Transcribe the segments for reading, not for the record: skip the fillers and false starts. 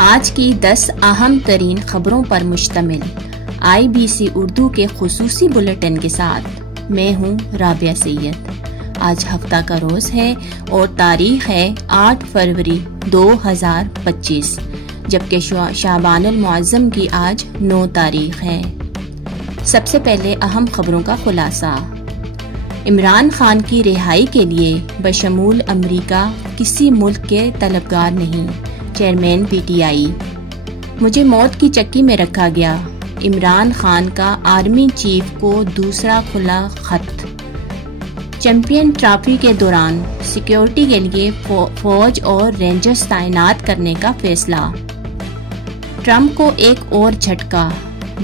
آج کی 10 اہم ترین خبروں پر مشتمل IBC اردو کے خصوصی بلیٹن کے ساتھ میں ہوں رابعہ سید۔ آج ہفتہ کا روز ہے اور تاریخ ہے 8 فروری 2025، جبکہ شعبان المعظم کی آج 9 تاریخ ہے۔ سب سے پہلے اہم خبروں کا خلاصہ۔ عمران خان کی رہائی کے لیے بشمول امریکہ کسی ملک کے طلبگار نہیں، چیئرمین PTI۔ مجھے موت کی چکی میں رکھا گیا، عمران خان کا آرمی چیف کو دوسرا کھلا خط۔ چیمپئن ٹرافی کے دوران سیکیورٹی کے لیے فوج اور رینجرز تعینات کرنے کا فیصلہ۔ ٹرمپ کو ایک اور جھٹکا،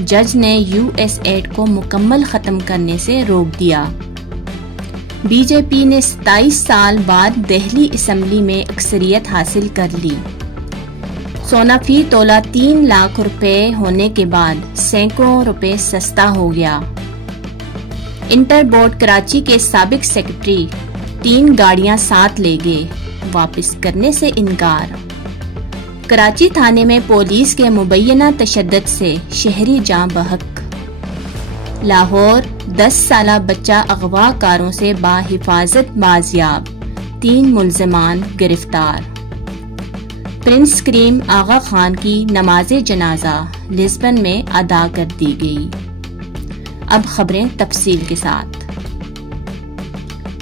جج نے US ایڈ کو مکمل ختم کرنے سے روک دیا۔ BJP نے 27 سال بعد دہلی اسمبلی میں اکثریت حاصل کر لی۔ سونا فی تولہ 3 لاکھ روپے ہونے کے بعد سینکڑوں روپے سستا ہو گیا۔ انٹر بورڈ کراچی کے سابق سیکرٹری 3 گاڑیاں ساتھ لے گئے، واپس کرنے سے انکار۔ کراچی تھانے میں پولیس کے مبینہ تشدد سے شہری جاں بحق۔ لاہور 10 سالہ بچہ اغوا کاروں سے باحفاظت بازیاب، 3 ملزمان گرفتار۔ پرنس کریم آغا خان کی نماز جنازہ لسبن میں ادا کر دی گئی۔ اب خبریں تفصیل کے ساتھ۔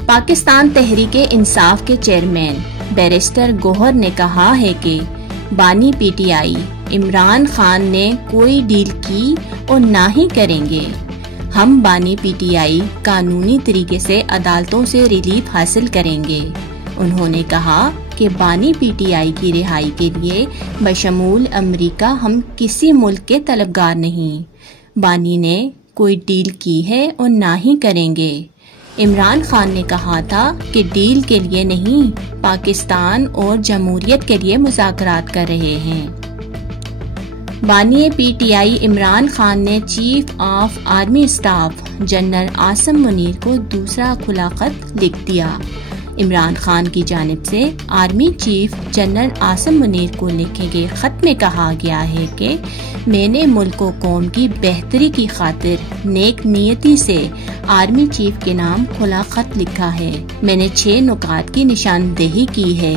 پاکستان تحریک انصاف کے چیئرمین بیرسٹر گوہر نے کہا ہے کہ بانی PTI عمران خان نے کوئی ڈیل کی اور نہ ہی کریں گے۔ ہم بانی PTI قانونی طریقے سے عدالتوں سے ریلیف حاصل کریں گے۔ انہوں نے کہا کہ بانی PTI کی رہائی کے لیے بشمول امریکہ ہم کسی ملک کے طلبگار نہیں۔ بانی نے کوئی ڈیل کی ہے اور نہ ہی کریں گے۔ عمران خان نے کہا تھا کہ ڈیل کے لیے نہیں، پاکستان اور جمہوریت کے لیے مذاکرات کر رہے ہیں۔ بانی PTI عمران خان نے chief of army staff general Asim Munir کو دوسرا کھلا خط لکھ دیا۔ عمران خان کی جانب سے army chief general Asim Munir کو لکھے گئے خط میں کہا گیا ہے کہ میں نے ملک و قوم کی بہتری کی خاطر نیک نیتی سے آرمی چیف کے نام کھلا خط لکھا ہے۔ میں نے 6 نکات کی نشاندہی کی ہے،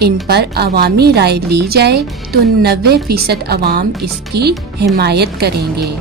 ان پر عوامی رائے لی جائے تو 90% عوام اس کی حمایت کریں گے۔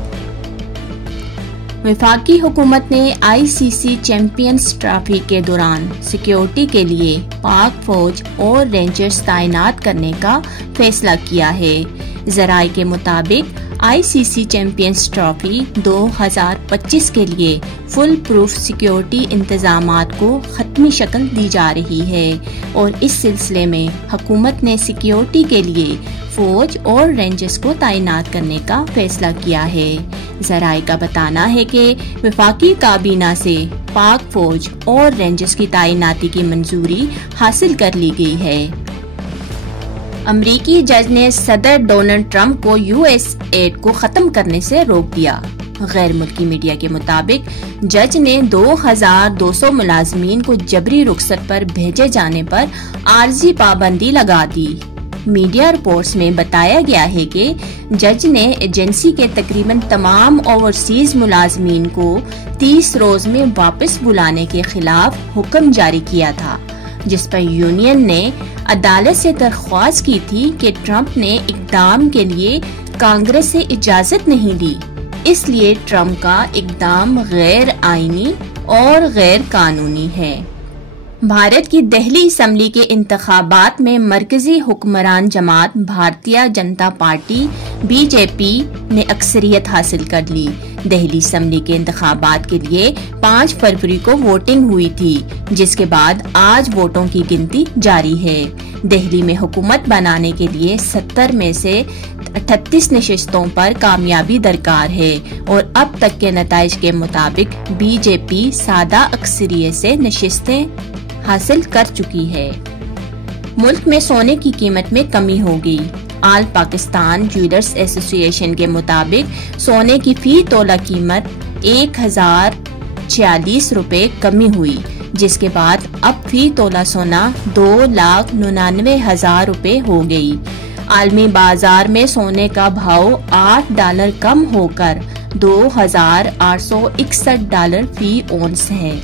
وفاقی حکومت نے ICC چیمپئنز ٹرافی کے دوران سیکیورٹی کے لیے پاک فوج اور رینجرز تعینات کرنے کا فیصلہ کیا ہے۔ ذرائع کے مطابق ICC چیمپئنز ٹرافی 2025 کے لیے فل پروف سیکیورٹی انتظامات کو حتمی شکل دی جا رہی ہے اور اس سلسلے میں حکومت نے سیکیورٹی کے لیے فوج اور رینجرز کو تعینات کرنے کا فیصلہ کیا ہے۔ ذرائع کا بتانا ہے کہ وفاقی کابینہ سے پاک فوج اور رینجرز کی تعیناتی کی منظوری حاصل کر لی گئی ہے۔ امریکی جج نے صدر ڈونلڈ ٹرمپ کو US ایڈ کو ختم کرنے سے روک دیا۔ غیر ملکی میڈیا کے مطابق جج نے 2200 ملازمین کو جبری رخصت پر بھیجے جانے پر عارضی پابندی لگا دی۔ میڈیا رپورٹس میں بتایا گیا ہے کہ جج نے ایجنسی کے تقریباً تمام اوورسیز ملازمین کو 30 روز میں واپس بلانے کے خلاف حکم جاری کیا تھا، جس پر یونین نے عدالت سے درخواست کی تھی کہ ٹرمپ نے اقدام کے لیے کانگریس سے اجازت نہیں لی، اس لیے ٹرمپ کا اقدام غیر آئینی اور غیر قانونی ہے۔ بھارت کی دہلی اسمبلی کے انتخابات میں مرکزی حکمران جماعت بھارتیہ جنتا پارٹی BJP نے اکثریت حاصل کر لی۔ دہلی اسمبلی کے انتخابات کے لیے 5 فروری کو ووٹنگ ہوئی تھی، جس کے بعد آج ووٹوں کی گنتی جاری ہے۔ دہلی میں حکومت بنانے کے لیے 70 میں سے 38 نشستوں پر کامیابی درکار ہے اور اب تک کے نتائج کے مطابق BJP سادہ اکثریت سے نشستیں حاصل کر چکی ہے۔ ملک میں سونے کی قیمت میں کمی ہو گئی۔ آل پاکستان جیولرز ایسوسی ایشن کے مطابق سونے کی فی تولہ قیمت 1046 روپے کمی ہوئی، جس کے بعد اب فی تولہ سونا 2,99,000 روپے ہو گئی۔ عالمی بازار میں سونے کا بھاؤ $8 کم ہو کر $2,861 فی اونس ہے۔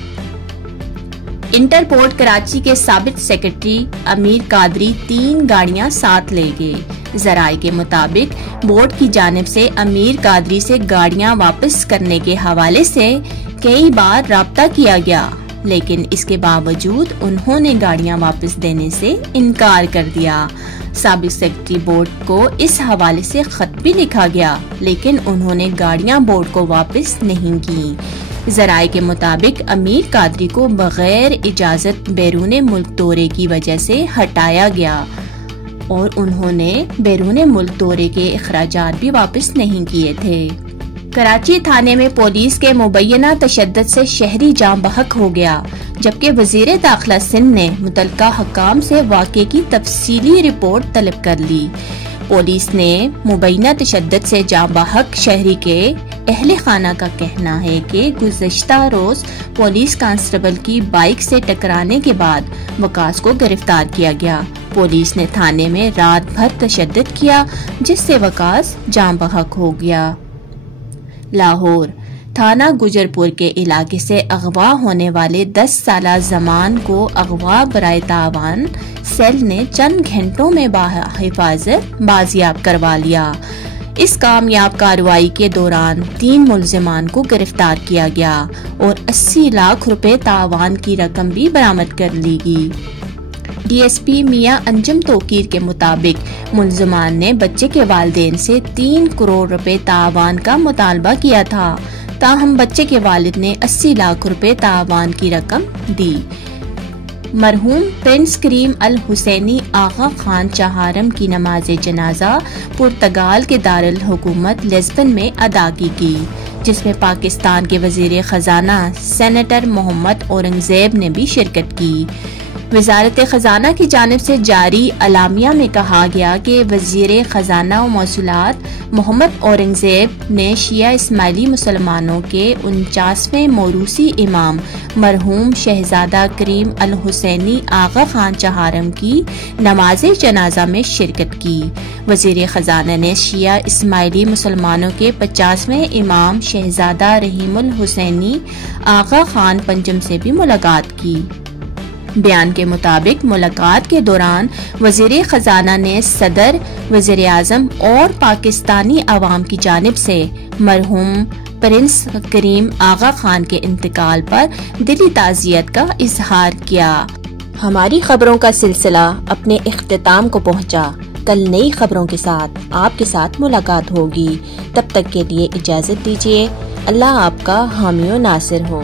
انٹرپورٹ کراچی کے سابق سیکرٹری امیر قادری 3 گاڑیاں ساتھ لے گئے۔ ذرائع کے مطابق بورڈ کی جانب سے امیر قادری سے گاڑیاں واپس کرنے کے حوالے سے کئی بار رابطہ کیا گیا، لیکن اس کے باوجود انہوں نے گاڑیاں واپس دینے سے انکار کر دیا۔ سابق سیکرٹری بورڈ کو اس حوالے سے خط بھی لکھا گیا، لیکن انہوں نے گاڑیاں بورڈ کو واپس نہیں کی۔ ذرائع کے مطابق امیر قادری کو بغیر اجازت بیرون ملک دورے کی وجہ سے ہٹایا گیا اور انہوں نے بیرون ملک دورے کے اخراجات بھی واپس نہیں کیے تھے۔ کراچی تھانے میں پولیس کے مبینہ تشدد سے شہری جاں بحق ہو گیا، جبکہ وزیر داخلہ سندھ نے متعلقہ حکام سے واقعے کی تفصیلی رپورٹ طلب کر لی۔ پولیس نے مبینہ تشدد سے جاں بحق شہری کے اہل خانہ کا کہنا ہے کہ گزشتہ روز پولیس کانسٹیبل کی بائیک سے ٹکرانے کے بعد وقاص کو گرفتار کیا گیا۔ پولیس نے تھانے میں رات بھر تشدد کیا، جس سے وقاص جاں بحق ہو گیا۔ لاہور تھانہ گجرپور کے علاقے سے اغوا ہونے والے 10 سالہ زمان کو اغوا برائے تاوان سیل نے چند گھنٹوں میں بحفاظت بازیاب کروا لیا۔ اس کامیاب کارروائی کے دوران 3 ملزمان کو گرفتار کیا گیا اور 80 لاکھ روپے تاوان کی رقم بھی برآمد کر لی گئی۔ ڈی ایس پی میاں انجم توقیر کے مطابق ملزمان نے بچے کے والدین سے 3 کروڑ روپے تاوان کا مطالبہ کیا تھا، تاہم بچے کے والد نے 80 لاکھ روپے تاوان کی رقم دی۔ مرحوم پرنس کریم الحسینی آغا خان چہارم کی نماز جنازہ پرتگال کے دارالحکومت لزبن میں ادا کی گئی، جس میں پاکستان کے وزیر خزانہ سینیٹر محمد اورنگزیب نے بھی شرکت کی۔ وزارت خزانہ کی جانب سے جاری اعلامیہ میں کہا گیا کہ وزیر خزانہ و موصولات محمد اورنگزیب نے شیعہ اسماعیلی مسلمانوں کے 49ویں موروثی امام مرحوم شہزادہ کریم الحسینی آغا خان چہارم کی نماز جنازہ میں شرکت کی۔ وزیر خزانہ نے شیعہ اسماعیلی مسلمانوں کے 50ویں امام شہزادہ رحیم الحسینی آغا خان پنجم سے بھی ملاقات کی۔ بیان کے مطابق ملاقات کے دوران وزیر خزانہ نے صدر، وزیر اعظم اور پاکستانی عوام کی جانب سے مرحوم پرنس کریم آغا خان کے انتقال پر دلی تعزیت کا اظہار کیا۔ ہماری خبروں کا سلسلہ اپنے اختتام کو پہنچا۔ کل نئی خبروں کے ساتھ آپ کے ساتھ ملاقات ہوگی۔ تب تک کے لیے اجازت دیجیے۔ اللہ آپ کا حامی و ناصر ہو۔